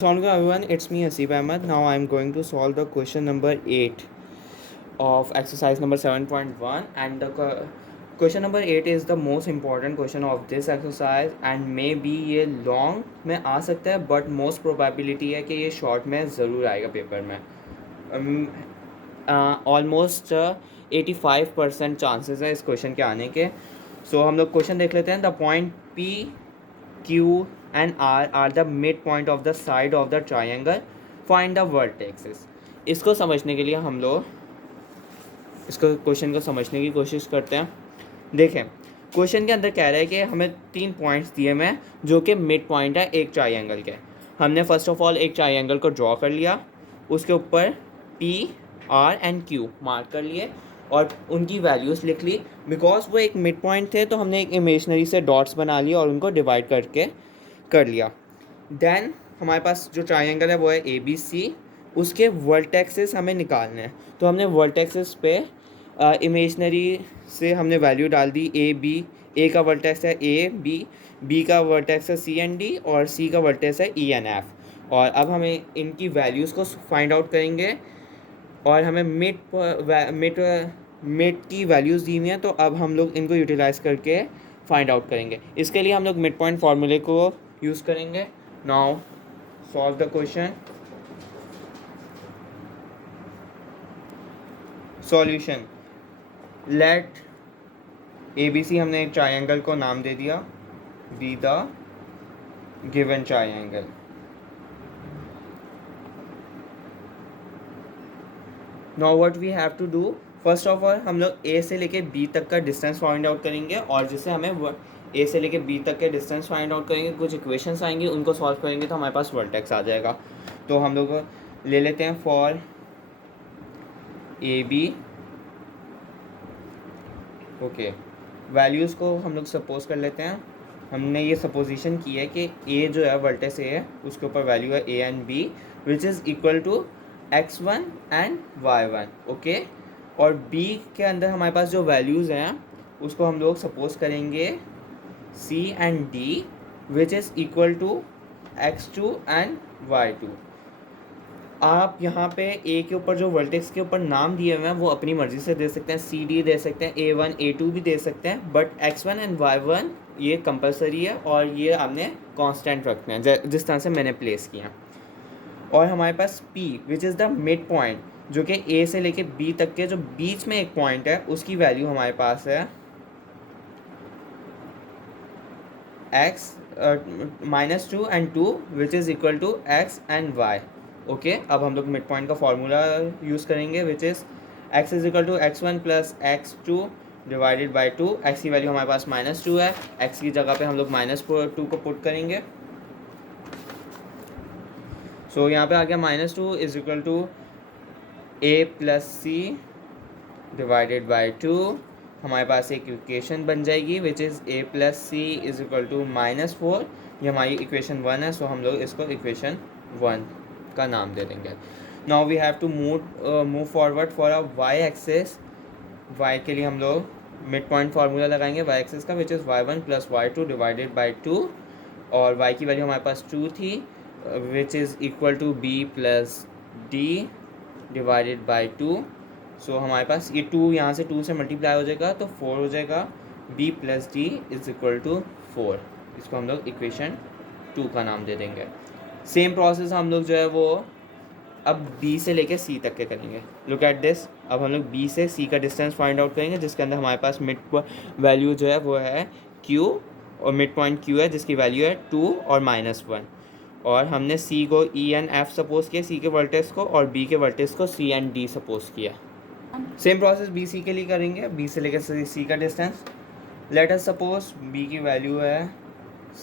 Assalamualaikum everyone, it's me Hasib Ahmed. Now I'm going to solve the question number 8 of exercise number 7.1, and the question number 8 is the most important question of this exercise and may be ये long में आ सकता है but most probability है कि ये short में ज़रूर आएगा पेपर में. ऑलमोस्ट 85% चांसेस है इस क्वेश्चन के आने के. सो हम लोग क्वेश्चन देख लेते हैं. The point P Q and R are the midpoint of the side of the triangle. Find the vertices. इसको समझने के लिए हम लोग इसको क्वेश्चन को समझने की कोशिश करते हैं. देखें, क्वेश्चन के अंदर कह रहा है कि हमें 3 पॉइंट्स दिए हुए हैं जो कि मिड पॉइंट है एक ट्राइंगल के. हमने फर्स्ट ऑफ ऑल एक ट्राइंगल को ड्रॉ कर लिया, उसके ऊपर P R and Q mark कर लिए और उनकी वैल्यूज़ लिख ली. बिकॉज वो एक मिड पॉइंट थे तो हमने एक इमेजनरी से डॉट्स बना लिए और उनको डिवाइड करके कर लिया. देन हमारे पास जो ट्राइंगल है वो है ABC. उसके वर्टेक्सेस हमें निकालने हैं तो हमने वर्टेक्सेस पे इमेजनरी से हमने वैल्यू डाल दी. ए का वर्टेक्स है बी का वर्टेक्स है C एंड D और C का वर्टेक्स है E एंड F. और अब हमें इनकी वैल्यूज़ को फाइंड आउट करेंगे और हमें मिड की वैल्यूज़ दी हुई हैं तो अब हम लोग इनको यूटिलाइज़ करके फाइंड आउट करेंगे. इसके लिए हम लोग मिड पॉइंट फार्मूले को यूज़ करेंगे. Now solve the question. Solution. Let ABC हमने एक ट्राइंगल को नाम दे दिया be the given triangle. Now what we have to do, first of all हम लोग A से लेके B तक का डिस्टेंस फाइंड आउट करेंगे और जिससे हमें A से लेके B तक के डिस्टेंस फाइंड आउट करेंगे. कुछ इक्वेशंस आएंगी, उनको सॉल्व करेंगे तो हमारे पास वर्टेक्स आ जाएगा. तो हम लोग ले लेते हैं फॉर AB. ओके, वैल्यूज़ को हम लोग सपोज कर लेते हैं. हमने ये सपोजिशन की है कि A जो है वर्टेक्स A है, उसके ऊपर वैल्यू है A and B which is equal to x1 and y1. Okay, और B के अंदर हमारे पास जो वैल्यूज़ हैं उसको हम लोग सपोज करेंगे C and D which is equal to x2 and y2. आप यहाँ पे A के ऊपर जो वर्टेक्स के ऊपर नाम दिए हुए हैं वो अपनी मर्ज़ी से दे सकते हैं. CD दे सकते हैं, A1 A2 भी दे सकते हैं, बट x1 एंड y1 ये कंपलसरी है और ये आपने कांस्टेंट रखना है जिस तरह से मैंने प्लेस किया. और हमारे पास P which is the mid point जो कि A से लेके B तक के जो बीच में एक पॉइंट है उसकी वैल्यू हमारे पास है x -2 and 2 which is equal to x and y. Okay, अब हम लोग मिड पॉइंट का फार्मूला यूज़ करेंगे which is x is equal to x1 plus x2 divided by 2. x की वैल्यू हमारे पास -2 है, x की जगह पे हम लोग -2 को पुट करेंगे. सो यहाँ पे आ गया -2 is equal to a plus c divided by 2. हमारे पास एक इक्वेशन बन जाएगी which is a plus C is equal to -4. ये हमारी इक्वेशन 1 है, सो हम लोग इसको इक्वेशन 1 का नाम दे देंगे. Now we have to move forward for a y axis. y के लिए हम लोग मिड पॉइंट फार्मूला लगाएंगे y एक्सेस का which is y1 plus y2 divided by 2. और y की वैल्यू हमारे पास 2 थी which is equal to b plus d divided by 2. So हमारे पास ये 2 यहाँ से 2 से मल्टीप्लाई हो जाएगा तो 4 हो जाएगा. b plus d is equal to 4. इसको हम लोग इक्वेशन 2 का नाम दे देंगे. सेम प्रोसेस हम लोग जो है वो अब B से लेके C तक के करेंगे. Look at this. अब हम लोग B से C का डिस्टेंस फाइंड आउट करेंगे जिसके अंदर हमारे पास मिड वैल्यू जो है वो है Q और मिड पॉइंट Q है जिसकी वैल्यू है 2 और -1. और हमने C को E एंड F सपोज किया, C के वर्टेक्स को, और B के वर्टेक्स को C एंड D सपोज किया. सेम प्रोसेस B C के लिए करेंगे. B से लेकर C का distance. Let us suppose B की वैल्यू है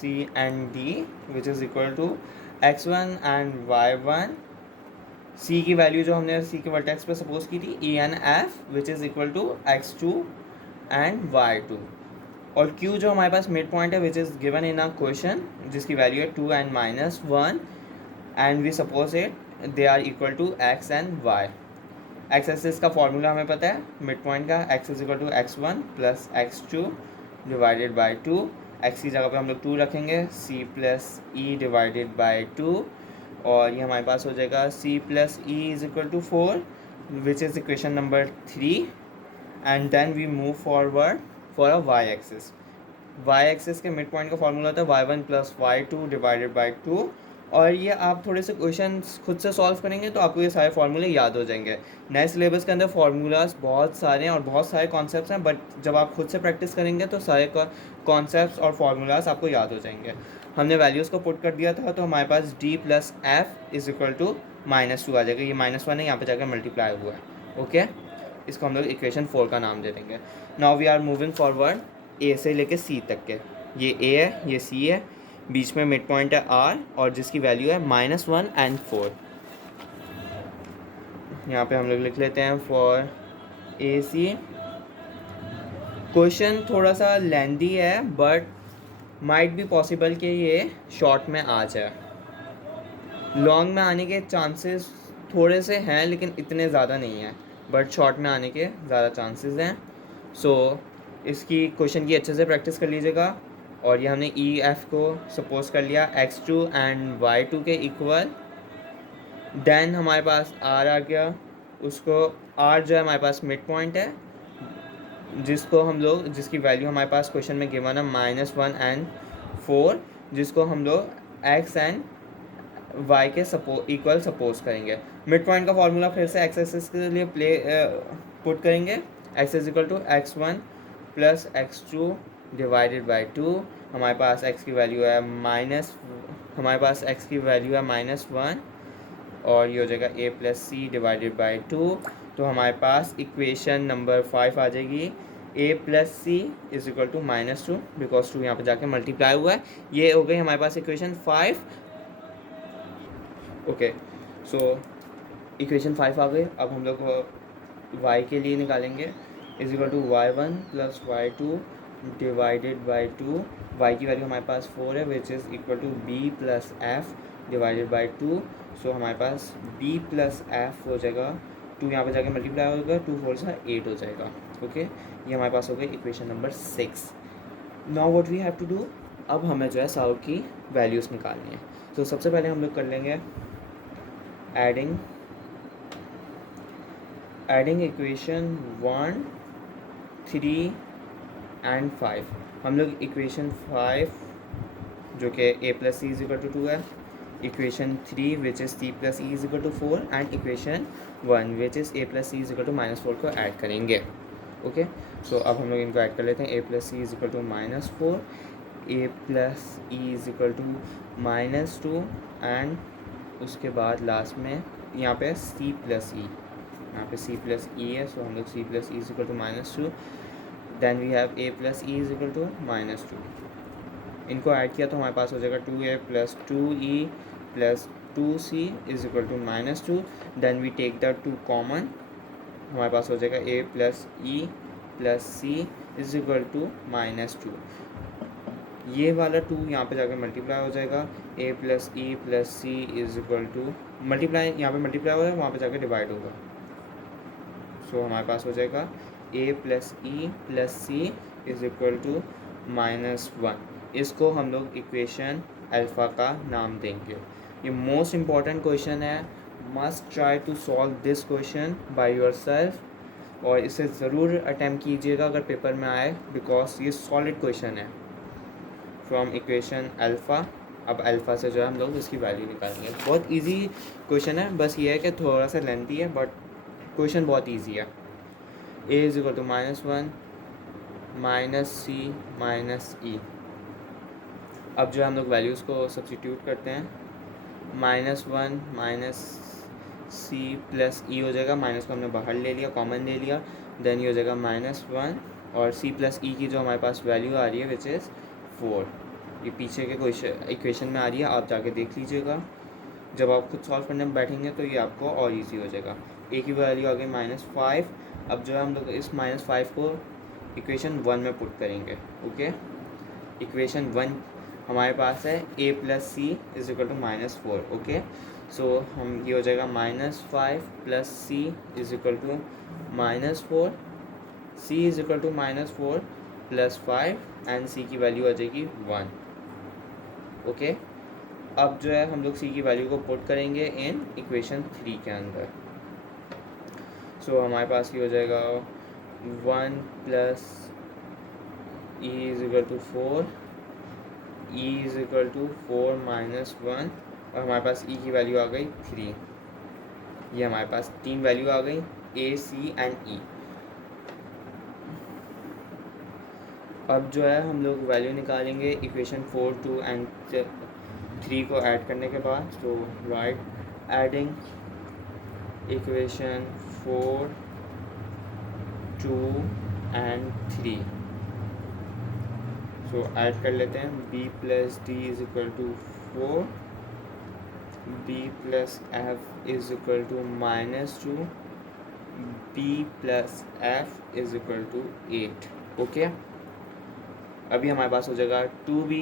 C and D which is equal to x1 and y1. C की वैल्यू जो हमने C के वर्टेक्स पे सपोज की थी E and F which is equal to x2 and y2. और Q जो हमारे पास मिड पॉइंट है which is given in a question जिसकी वैल्यू है 2 and -1 and we suppose it they are equal to x and y. X axis का formula हमें पता है मिड पॉइंट का, x is equal to x1 plus x2 divided by 2. x की जगह पे हम लोग 2 रखेंगे, c plus e divided by 2. और ये हमारे पास हो जाएगा c plus e is equal to 4 which is equation number 3 and then we move forward for a y axis. y axis के मिड पॉइंट का फॉर्मूला होता है y1 plus y2 divided by 2 और ये आप थोड़े से क्वेश्चन खुद से सॉल्व करेंगे तो आपको ये सारे फार्मूले याद हो जाएंगे। नए सिलेबस के अंदर फार्मूलाज बहुत सारे हैं और बहुत सारे कॉन्सेप्ट्स हैं, बट जब आप खुद से प्रैक्टिस करेंगे तो सारे कॉन्सेप्ट्स और फार्मूलाज आपको याद हो जाएंगे। हमने वैल्यूज़ को पुट कर दिया था तो हमारे पास d plus f is equal to -2 आ जाएगा। ये -1 है, यहाँ पे जाकर मल्टीप्लाई हुआ है। ओके, इसको हम लोग इक्वेशन 4 का नाम दे देंगे। Now we are moving forward A से लेके सी तक के। ये ए है, ये सी है, बीच में मिड पॉइंट है आर और जिसकी वैल्यू है -1 एंड 4। यहाँ पे हम लोग लिख लेते हैं फॉर ए सी। क्वेश्चन थोड़ा सा लेंदी है बट माइट बी पॉसिबल कि ये शॉर्ट में आ जाए। लॉन्ग में आने के चांसेस थोड़े से हैं लेकिन इतने ज़्यादा नहीं हैं, बट शॉर्ट में आने के ज़्यादा चांसेस हैं। सो इसकी क्वेश्चन की अच्छे से प्रैक्टिस कर लीजिएगा। और ये हमने ई एफ को सपोज कर लिया x2 एंड y2 के इक्वल। देन हमारे पास r आ गया, उसको r जो है हमारे पास मिड पॉइंट है जिसको हम लोग, जिसकी वैल्यू हमारे पास क्वेश्चन में गिवन है -1 एंड 4, जिसको हम लोग x एंड y के इक्वल सपोज करेंगे। मिड पॉइंट का फॉर्मूला फिर से x एक्सिस के लिए पुट करेंगे। x is equal to x1 plus x2 divided by 2। हमारे पास x की वैल्यू है -1 और ये हो जाएगा a plus c divided by 2। तो हमारे पास इक्वेशन नंबर 5 आ जाएगी a plus C is equal to -2 because 2 यहाँ पे जाके मल्टीप्लाई हुआ है। ये हो गई हमारे पास इक्वेशन 5। ओके, सो इक्वेशन 5 आ गई। अब हम लोग y के लिए निकालेंगे is equal to y1 plus y2 divided by 2। y की वैल्यू हमारे पास 4 है which is equal to b plus f divided by 2। So हमारे पास b प्लस एफ हो जाएगा, 2 यहाँ पे जाके मल्टीप्लाई होगा, 2 4 से 8 हो जाएगा। ओके, ये हमारे पास हो गई equation number 6। Now what we have to do, अब हमें जो है साउथ की वैल्यूज़ निकालनी है। तो सबसे पहले हम लोग कर लेंगे एडिंग इक्वेशन 1, 3 एंड 5। हम लोग इक्वेशन 5 जो कि a plus C is equal to 2 है, equation 3 which is c plus e is equal to 4 and equation 1 which is a plus C is equal to -4 को ऐड करेंगे। ओके, सो अब हम लोग इनको ऐड कर लेते हैं। a plus C is equal to -4, a plus e is equal to -2 and उसके बाद लास्ट में यहाँ पे c प्लस ई, यहाँ पे c प्लस ई है, सो हम लोग c plus e is equal to -2। Then we have a plus e is equal to -2। इनको ऐड किया तो हमारे पास हो जाएगा 2a plus 2e plus 2c is equal to -2। Then we take the 2 common, हमारे पास हो जाएगा a plus e plus C is equal to -2। ये वाला 2 यहाँ पे जाकर मल्टीप्लाई हो जाएगा, a plus e plus C is equal to multiply, यहाँ पे मल्टीप्लाई हो जाएगा, वहाँ पे जाकर डिवाइड होगा। सो हमारे पास हो जाएगा a plus e plus C is equal to -1। इसको हम लोग इक्वेशन अल्फ़ा का नाम देंगे। ये मोस्ट इम्पॉर्टेंट क्वेश्चन है, must try to solve this question by yourself और इसे ज़रूर अटैम्प्ट कीजिएगा अगर पेपर में आए, बिकॉज ये सॉलिड क्वेश्चन है फ्रॉम इक्वेशन अल्फ़ा। अब अल्फ़ा से जो है हम लोग इसकी वैल्यू निकालेंगे। बहुत इजी क्वेश्चन है, बस ये है कि थोड़ा सा लेंथी है बट क्वेश्चन बहुत इजी है। a is equal to -1 -c -e। अब जो हम लोग वैल्यूज़ को सब्स्टिट्यूट करते हैं, -1 -c प्लस e हो जाएगा, माइनस को हमने बाहर ले लिया, कॉमन ले लिया। देन ये हो जाएगा -1 और c प्लस e की जो हमारे पास वैल्यू आ रही है विच इज़ 4। ये पीछे के क्वेश्चन इक्वेशन में आ रही है, आप जाके देख लीजिएगा। जब आप खुद सॉल्व करने में बैठेंगे तो ये आपको और ईजी हो जाएगा। a की वैल्यू आ गई -5। अब जो है हम लोग इस -5 को इक्वेशन 1 में पुट करेंगे। ओके, इक्वेशन 1 हमारे पास है a plus C is equal to -4। Okay, so हम ये हो जाएगा -5 plus C is equal to -4, C is equal to -4 plus 5 and C की वैल्यू आ जाएगी 1। ओके, अब जो है हम लोग सी की वैल्यू को पुट करेंगे इन इक्वेशन 3 के अंदर। सो हमारे पास ये हो जाएगा 1 plus e is equal to 4, e is equal to 4 minus 1, और हमारे पास ई की वैल्यू आ गई 3। ये हमारे पास 3 वैल्यू आ गई, ए, सी एंड ई। अब जो है हम लोग वैल्यू निकालेंगे इक्वेशन 4, 2 एंड 3 को ऐड करने के बाद। तो right adding equation 4, 2 and 3। So add कर लेते हैं। b plus d is equal to 4, b plus f is equal to -2, b plus f is equal to 8। Okay, अभी हमारे पास हो जाएगा 2b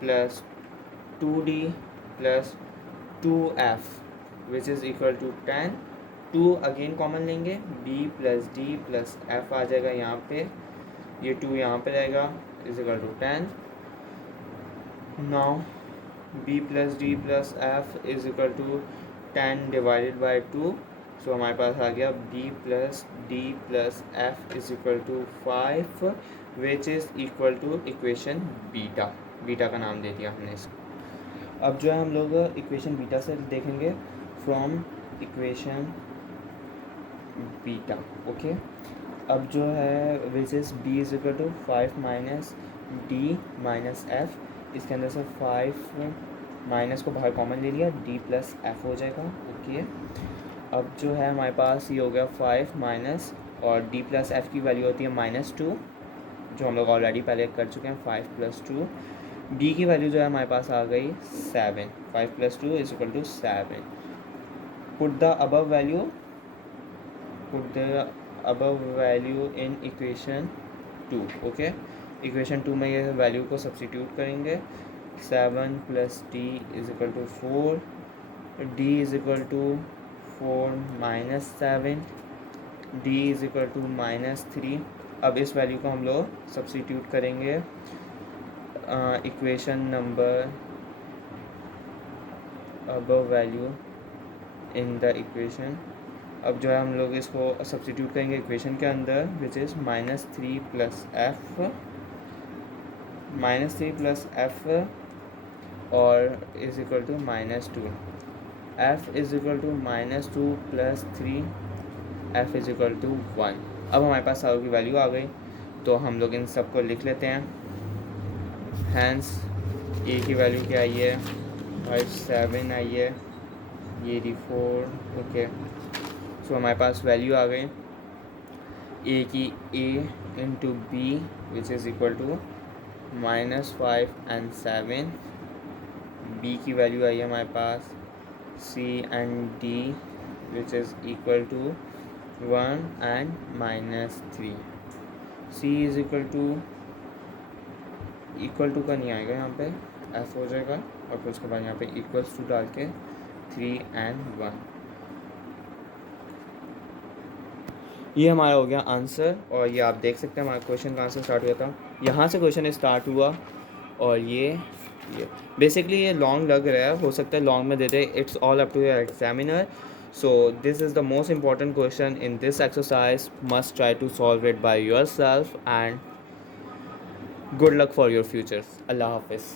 plus 2d plus 2f which is equal to 10। 2 again common लेंगे, b plus d plus f आ जाएगा यहाँ पे, ये 2 यहाँ पे रहेगा, is equal to 10। Now b plus d plus f is equal to 10 divided by 2। So हमारे पास आ गया b plus d plus f is equal to 5 which is equal to equation beta. Beta का नाम दे दिया हमने इसको। अब जो है हम लोग इक्वेशन बीटा से देखेंगे फ्रॉम इक्वेशन बीटा। ओके, अब जो है which is b is equal to 5 minus d minus f, इसके अंदर से 5 माइनस को बाहर कॉमन ले लिया, d प्लस एफ हो जाएगा। ओके, अब जो है हमारे पास ये हो गया 5 माइनस, और d प्लस एफ की वैल्यू होती है -2, जो हम लोग ऑलरेडी पहले कर चुके हैं। 5 प्लस 2, b की वैल्यू जो है हमारे पास आ गई 7। 5 plus 2 is equal to 7। Put the above value in equation 2। Okay, equation 2 में ये वैल्यू को सब्सटीट्यूट करेंगे। 7 plus d is equal to 4, d is equal to 4 minus 7, d is equal to -3। अब इस वैल्यू को हम लोग सब्सटीट्यूट करेंगे equation number above value in the equation. अब जो है हम लोग इसको सब्सटीट्यूट करेंगे इक्वेशन के अंदर, विच इज़ -3 प्लस एफ और is equal to -2। F is equal to -2 plus 3, f is equal to 1। अब हमारे पास सारों की वैल्यू आ गई, तो हम लोग इन सब को लिख लेते हैं। हैंस ए की वैल्यू क्या आई है भाई, 7 आई है, ये डी 4। ओके, सो हमारे पास वैल्यू आ गई ए की, a into b which is equal to -5 and 7। B की वैल्यू आई है हमारे पास c and d which is equal to 1 and -3। c is equal to का नहीं आएगा यहाँ पे, f हो जाएगा, और फिर उसके बाद यहाँ पे इक्वल्स टू डाल के 3 एंड 1। ये हमारा हो गया आंसर, और ये आप देख सकते हैं हमारा क्वेश्चन का आंसर स्टार्ट हुआ था, यहाँ से क्वेश्चन स्टार्ट हुआ। और ये बेसिकली ये लॉन्ग लग रहा है, हो सकता है लॉन्ग में दे दे, it's all up to your examiner. So this is the most important question in this exercise. Must try to solve it by yourself, and good luck for your futures. Allah Hafiz.